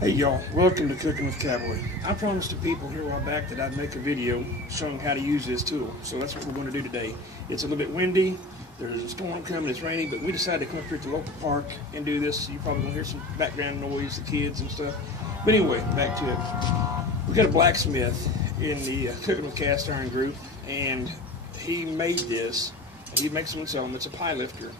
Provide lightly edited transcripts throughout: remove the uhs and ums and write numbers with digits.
Hey y'all, welcome to Cooking with Cowboy. I promised to people here a while back that I'd make a video showing how to use this tool. So that's what we're going to do today. It's a little bit windy, there's a storm coming, it's raining, but we decided to come up here at the local park and do this. So you're probably going to hear some background noise, the kids and stuff. But anyway, back to it. We've got a blacksmith in the Cooking with Cast Iron group, and he made this. He makes them and sell them. It's a pie lifter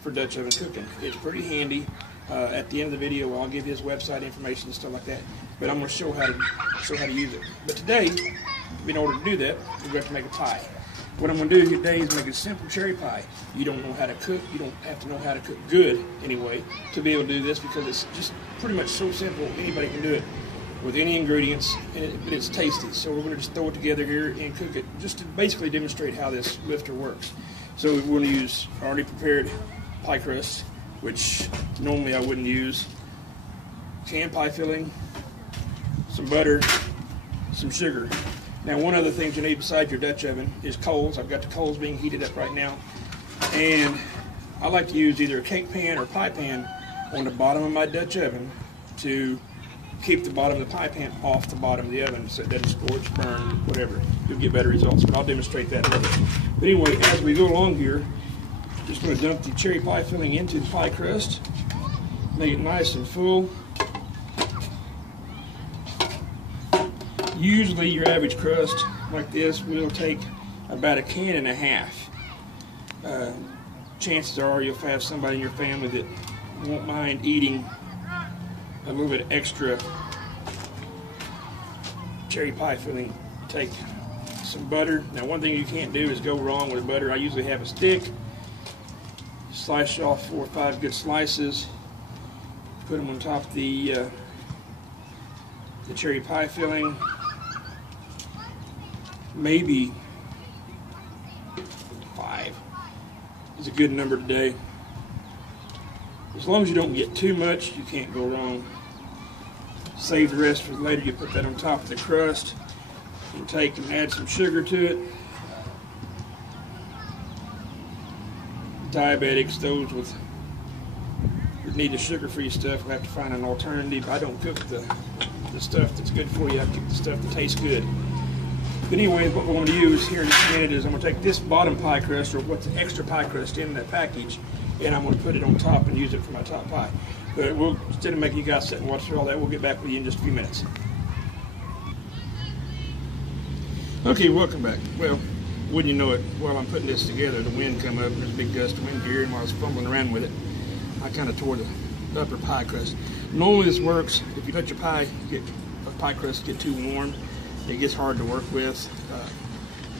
for Dutch oven cooking. It's pretty handy. At the end of the video, I'll give his website information and stuff like that. But I'm going to show how to use it. But today, in order to do that, we're going to make a pie. What I'm going to do today is make a simple cherry pie. You don't know how to cook. You don't have to know how to cook good, anyway, to be able to do this, because it's just pretty much so simple. Anybody can do it with any ingredients, but it's tasty. So we're going to just throw it together here and cook it, just to basically demonstrate how this lifter works. So we're going to use already prepared pie crust, which normally I wouldn't use, canned pie filling, some butter, some sugar. Now, one other thing you need beside your Dutch oven is coals. I've got the coals being heated up right now, and I like to use either a cake pan or pie pan on the bottom of my Dutch oven to keep the bottom of the pie pan off the bottom of the oven so it doesn't scorch, burn, whatever. You'll get better results, but I'll demonstrate that later. But anyway, as we go along here, just going to dump the cherry pie filling into the pie crust, make it nice and full. Usually your average crust like this will take about a can and a half. Chances are you'll have somebody in your family that won't mind eating a little bit extra cherry pie filling. Take some butter. Now, one thing you can't do is go wrong with butter. I usually have a stick. Slice off 4 or 5 good slices, put them on top of the cherry pie filling. Maybe 5 is a good number today. As long as you don't get too much, you can't go wrong. Save the rest for later. You put that on top of the crust and take and add some sugar to it. Diabetics, those with need the sugar-free stuff, will have to find an alternative. I don't cook the stuff that's good for you. I cook the stuff that tastes good. But anyway, what we're going to use here in just a minute is I'm going to take this bottom pie crust, or what's the extra pie crust in that package, and I'm going to put it on top and use it for my top pie. But we'll, instead of making you guys sit and watch through all that, we'll get back with you in just a few minutes. Okay, welcome back. Well, wouldn't you know it, while I'm putting this together, the wind come up, and there's a big gust of wind here, and while I was fumbling around with it, I kind of tore the upper pie crust. Normally this works if you let your pie crust get too warm. It gets hard to work with.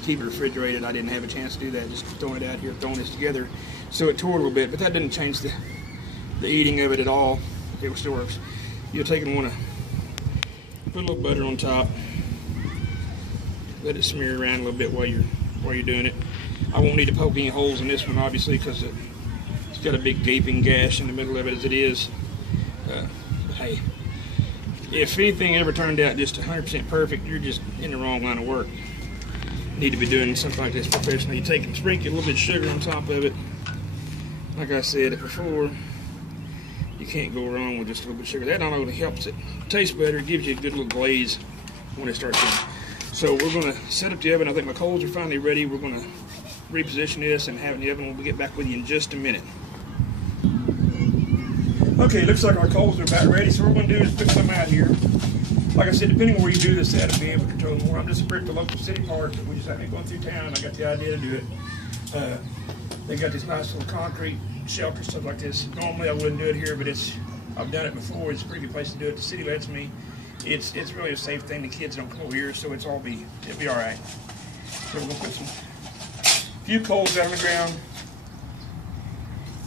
Keep it refrigerated. I didn't have a chance to do that, just throwing it out here, throwing this together. So it tore a little bit, but that didn't change the eating of it at all. It still works. You'll take and want to put a little butter on top. Let it smear around a little bit while you're doing it. I won't need to poke any holes in this one, obviously, because it's got a big gaping gash in the middle of it as it is. But hey, if anything ever turned out just 100% perfect, you're just in the wrong line of work. You need to be doing something like this professionally. You take and sprinkle a little bit of sugar on top of it. Like I said before, you can't go wrong with just a little bit of sugar. That not only helps it taste better, it gives you a good little glaze when it starts in. So we're going to set up the oven. I think my coals are finally ready. We're going to reposition this and have it in the oven. We'll get back with you in just a minute. Okay, looks like our coals are about ready. So what we're going to do is put some out here. Like I said, depending on where you do this at, I'll be able to control more. I'm just at the local city park. We just happened to go through town. I got the idea to do it. They got this nice little concrete shelter, stuff like this. Normally I wouldn't do it here, but I've done it before. It's a pretty good place to do it. The city lets me. It's really a safe thing. The kids don't come over here, so it'll be all right. So we're gonna put a few coals down on the ground.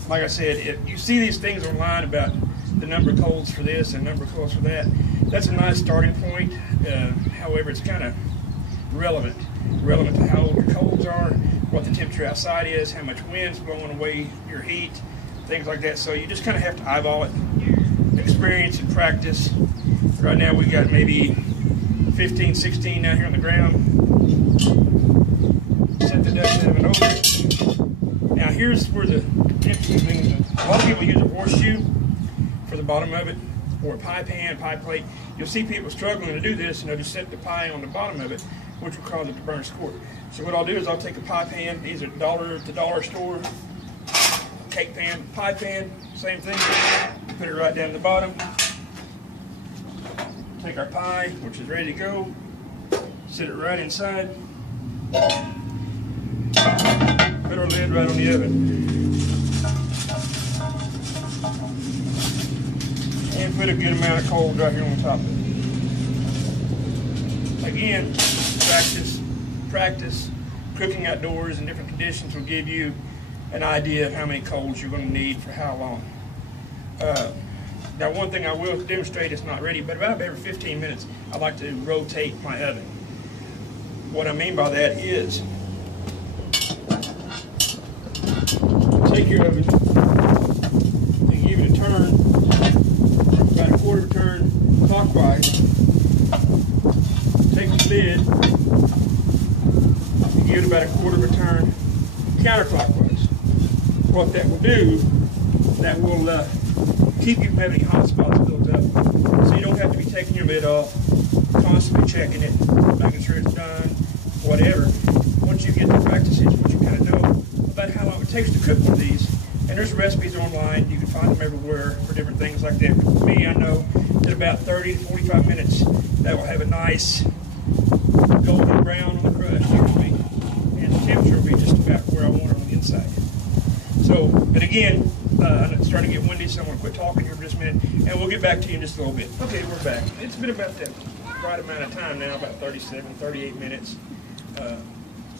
Like I said, you see these things online about the number of coals for this and number of coals for that. That's a nice starting point. However, it's kind of relevant to how old your coals are, what the temperature outside is, how much wind's blowing away your heat, things like that. So you just kind of have to eyeball it, experience and practice. Right now we've got maybe 15, 16 down here on the ground. Set the Dutch oven over. Now here's where the interesting thing is. A lot of people use a horseshoe for the bottom of it. or a pie pan, pie plate. You'll see people struggling to do this, and they'll just set the pie on the bottom of it, which will cause it to burn squirt. So what I'll do is I'll take a pie pan. These are dollar at the dollar store. Cake pan, pie pan, same thing. Put it right down the bottom. Take our pie, which is ready to go. Sit it right inside. Put our lid right on the oven. And put a good amount of coals right here on top of it. Again, practice. Cooking outdoors in different conditions will give you an idea of how many coals you're going to need for how long. Now, one thing I will demonstrate, it's not ready, but about every 15 minutes, I like to rotate my oven. What I mean by that is, take your oven and give it a turn, about a quarter of a turn clockwise. Take the lid and give it about a quarter of a turn counterclockwise. What that will do, that will keep you from having any hot spots built up, so you don't have to be taking your lid off, constantly checking it, making sure it's done, whatever. Once you get to practice it, once you kind of know about how long it takes to cook one of these, and there's recipes online, you can find them everywhere for different things like that. But for me, I know that about 30 to 45 minutes, that will have a nice golden brown on the crust usually, and the temperature will be just about where I want it on the inside. So, but again, it's starting to get windy, so I'm going to quit talking here for just a minute, and we'll get back to you in just a little bit. Okay, we're back. It's been about that right amount of time now, about 37, 38 minutes.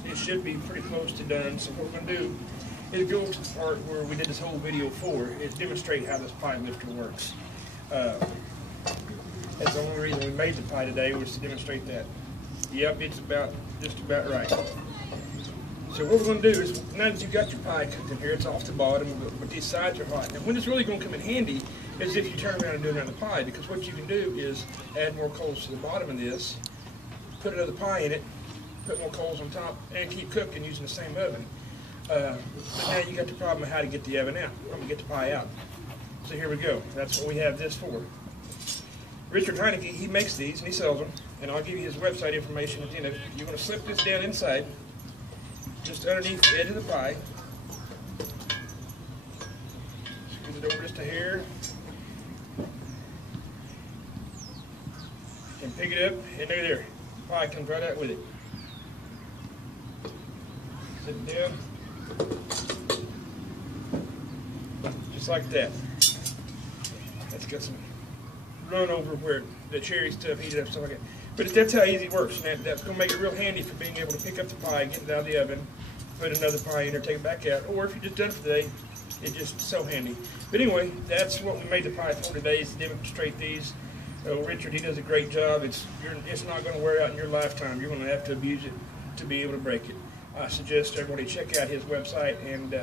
It should be pretty close to done, so what we're going to do is go to the part where we did this whole video for, is demonstrate how this pie lifter works. That's the only reason we made the pie today, was to demonstrate that. Yep, it's just about right. So what we're going to do is, now that you've got your pie cooked in here, it's off the bottom, but these sides are hot. Now when it's really going to come in handy is if you turn around and do another pie, because what you can do is add more coals to the bottom of this, put another pie in it, put more coals on top, and keep cooking using the same oven. But now you got the problem of how to get the oven out, how to get the pie out. So here we go. That's what we have this for. Richard Heineke, he makes these and he sells them, and I'll give you his website information at the end of it. You're going to slip this down inside, just underneath the edge of the pie. Squeeze it over just a hair. And pick it up, and look there. Pie comes right out with it. Sit it down. Just like that. That's got some run over where the cherry stuff heated up, stuff like that. But that's how easy it works. And that's going to make it real handy for being able to pick up the pie, get it out of the oven, put another pie in there, take it back out. Or if you're just done for the day, it's just so handy. But anyway, that's what we made the pie for today, is to demonstrate these. Richard, he does a great job. It's not going to wear out in your lifetime. You're going to have to abuse it to be able to break it. I suggest everybody check out his website and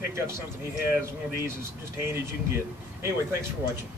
pick up something he has. One of these is just handy as you can get. Anyway, thanks for watching.